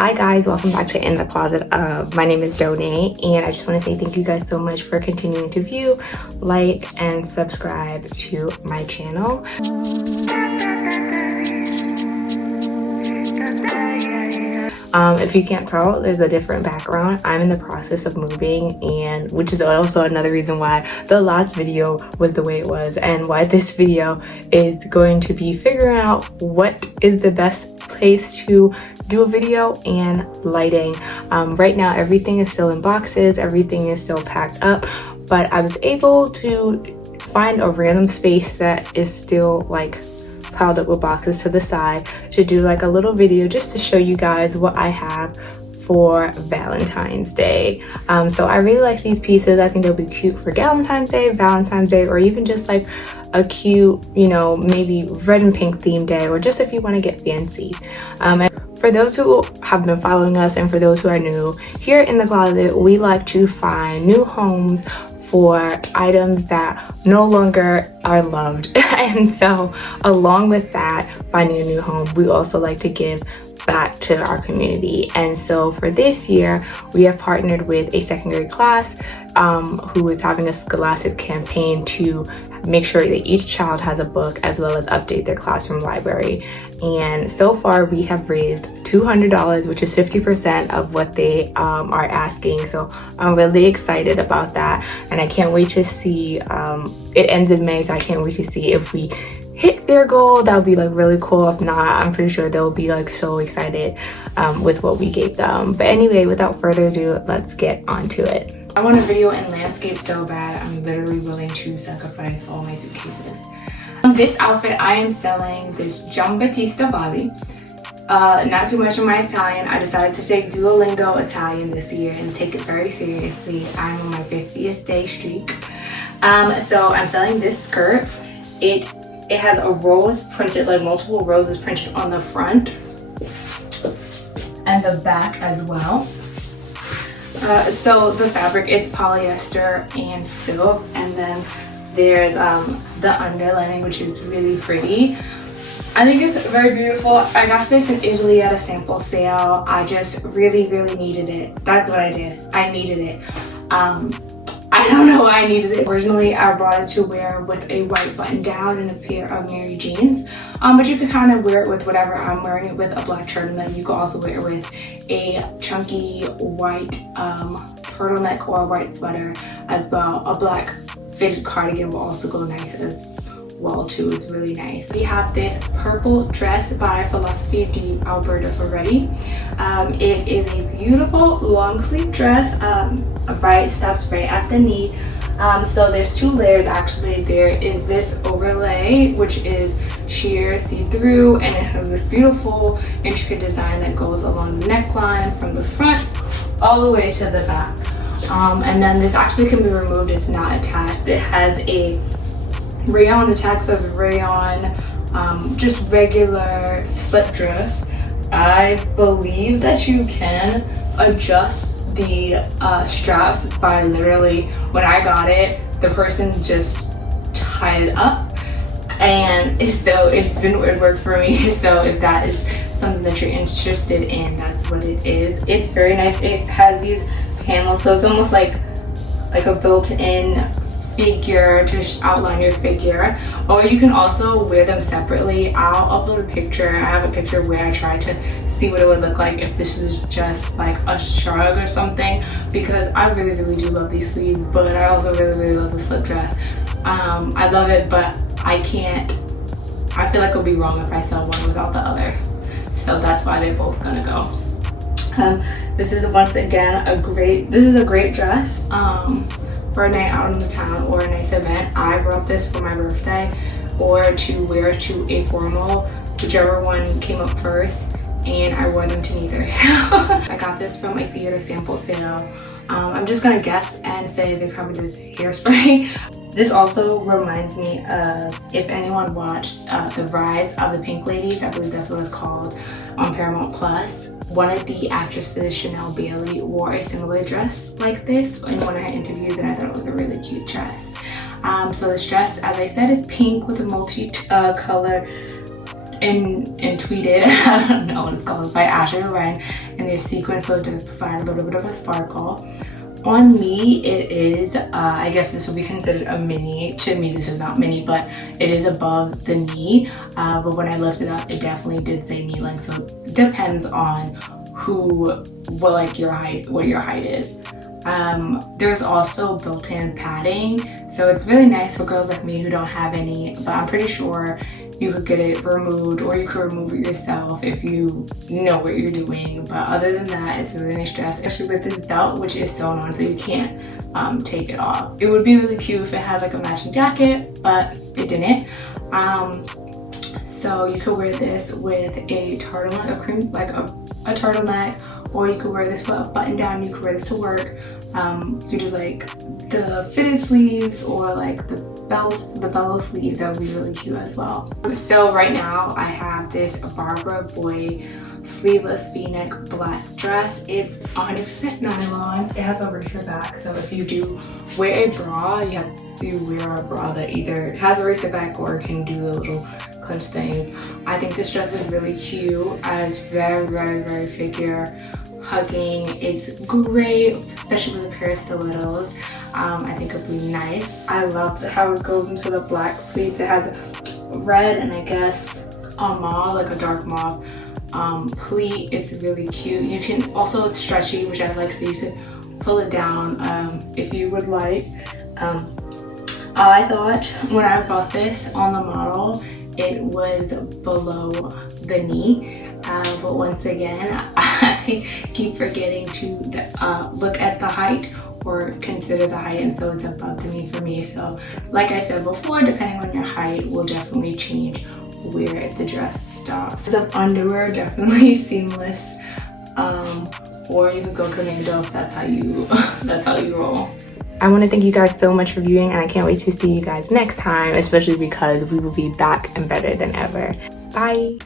Hi guys, welcome back to In the Closet Of. My name is Donā, and I just want to say thank you guys so much for continuing to view, like, and subscribe to my channel. If you can't tell, there's a different background. I'm in the process of moving, and which is also another reason why the last video was the way it was, and why this video is going to be figuring out what is the best place to do a video and lighting. Right now everything is still in boxes, everything is still packed up, but I was able to find a random space that is still like piled up with boxes to the side to do like a little video just to show you guys what I have for Valentine's Day. So I really like these pieces. I think they'll be cute for Valentine's Day, or even just like a cute, you know, maybe red and pink theme day, or just if you want to get fancy. And for those who have been following us and for those who are new, here in the closet, we like to find new homes for items that no longer are loved. And so along with that, finding a new home, we also like to give back to our community. And so for this year, we have partnered with a second grade class who is having a scholastic campaign to make sure that each child has a book as well as update their classroom library. And so far we have raised $200, which is 50% of what they are asking. So I'm really excited about that, and I can't wait to see, it ends in May, so I can't wait to see if we hit their goal. That would be like really cool. If not, I'm pretty sure they'll be like so excited with what we gave them. But anyway, without further ado, let's get onto it. I want a video in landscape so bad. I'm literally willing to sacrifice all my suitcases. This outfit, I am selling this Giambattista Bali. Not too much of my Italian. I decided to take Duolingo Italian this year and take it very seriously. I'm on my 50th day streak. So I'm selling this skirt. It has a rose printed, like multiple roses printed on the front and the back as well. So the fabric, it's polyester and silk, and then there's the underlining, which is really pretty. I think it's very beautiful. I got this in Italy at a sample sale. I just really needed it. That's what I did. I needed it. I don't know why I needed it. Originally, I brought it to wear with a white button down and a pair of Mary Janes. But you can kind of wear it with whatever. I'm wearing it with a black turtleneck. You can also wear it with a chunky white turtleneck or a white sweater as well. A black fitted cardigan will also go nice as well too. It's really nice. We have this purple dress by Philosophy di Alberto Ferretti. It is a beautiful long sleeve dress. Stops right at the knee. So there's two layers actually. There is this overlay, which is sheer see-through, and it has this beautiful intricate design that goes along the neckline from the front all the way to the back. And then this actually can be removed. It's not attached. It has a rayon. The tag says rayon, just regular slip dress. I believe that you can adjust the straps by literally, when I got it, the person just tied it up, and so it worked for me. So if that is something that you're interested in, that's what it is. It's very nice. It has these panels, so it's almost like a built-in figure to outline your figure, or you can also wear them separately. I'll upload a picture. I have a picture where I tried to see what it would look like if this was just like a shrug or something, because I really do love these sleeves, but I also really love the slip dress. I love it, but I feel like it'll be wrong if I sell one without the other, so that's why they're both gonna go. This is once again a great dress for a night out in the town or a nice event. I brought this for my birthday or to wear to a formal, whichever one came up first, and I wore them to neither. So I got this from a theater sample sale. I'm just gonna guess and say they probably did hairspray. This also reminds me of, if anyone watched The Rise of the Pink Ladies, I believe that's what it's called, on Paramount Plus. One of the actresses, Chanel Bailey, wore a similar dress like this in one of her interviews, and I thought it was a really cute dress. So this dress, as I said, is pink with a multi-color and tweeted, I don't know what it's called, by Ashley Loren, and there's sequins, so it does provide a little bit of a sparkle. On me, it is, I guess this would be considered a mini. To me, this is not mini, but it is above the knee. But when I lifted it up, it definitely did say knee length. So it depends on what your height is. There's also built-in padding, so it's really nice for girls like me who don't have any, but I'm pretty sure you could get it removed, or you could remove it yourself if you know what you're doing. But other than that, it's a really nice dress, especially with this belt, which is sewn on, so you can't take it off. It would be really cute if it had like a matching jacket, but it didn't. So you could wear this with a turtleneck, a turtleneck, or you could wear this with a button down. You could wear this to work. You could do like the fitted sleeves, or like the bellow sleeve. That would be really cute as well. So right now I have this Barbara Boy sleeveless v-neck black dress. It's 100% nylon. It has a racer back, so if you do wear a bra, you have to wear a bra that either has a racer back or can do the little clinch thing. I think this dress is really cute. It's very, very, very figure hugging. It's great, especially with a pair of stilettos. I think it'd be nice. I love how it goes into the black pleats. It has red and I guess a mauve, like a dark mauve pleat. It's really cute. You can also, it's stretchy, which I like, so you could pull it down if you would like. I thought when I bought this on the model, it was below the knee. But once again, I keep forgetting to look at the height or consider the height, and so it's above the knee for me. So like I said before, depending on your height will definitely change where the dress stops. The underwear, definitely seamless, or you could go commando if that's how you roll. I want to thank you guys so much for viewing, and I can't wait to see you guys next time, especially because we will be back and better than ever. Bye!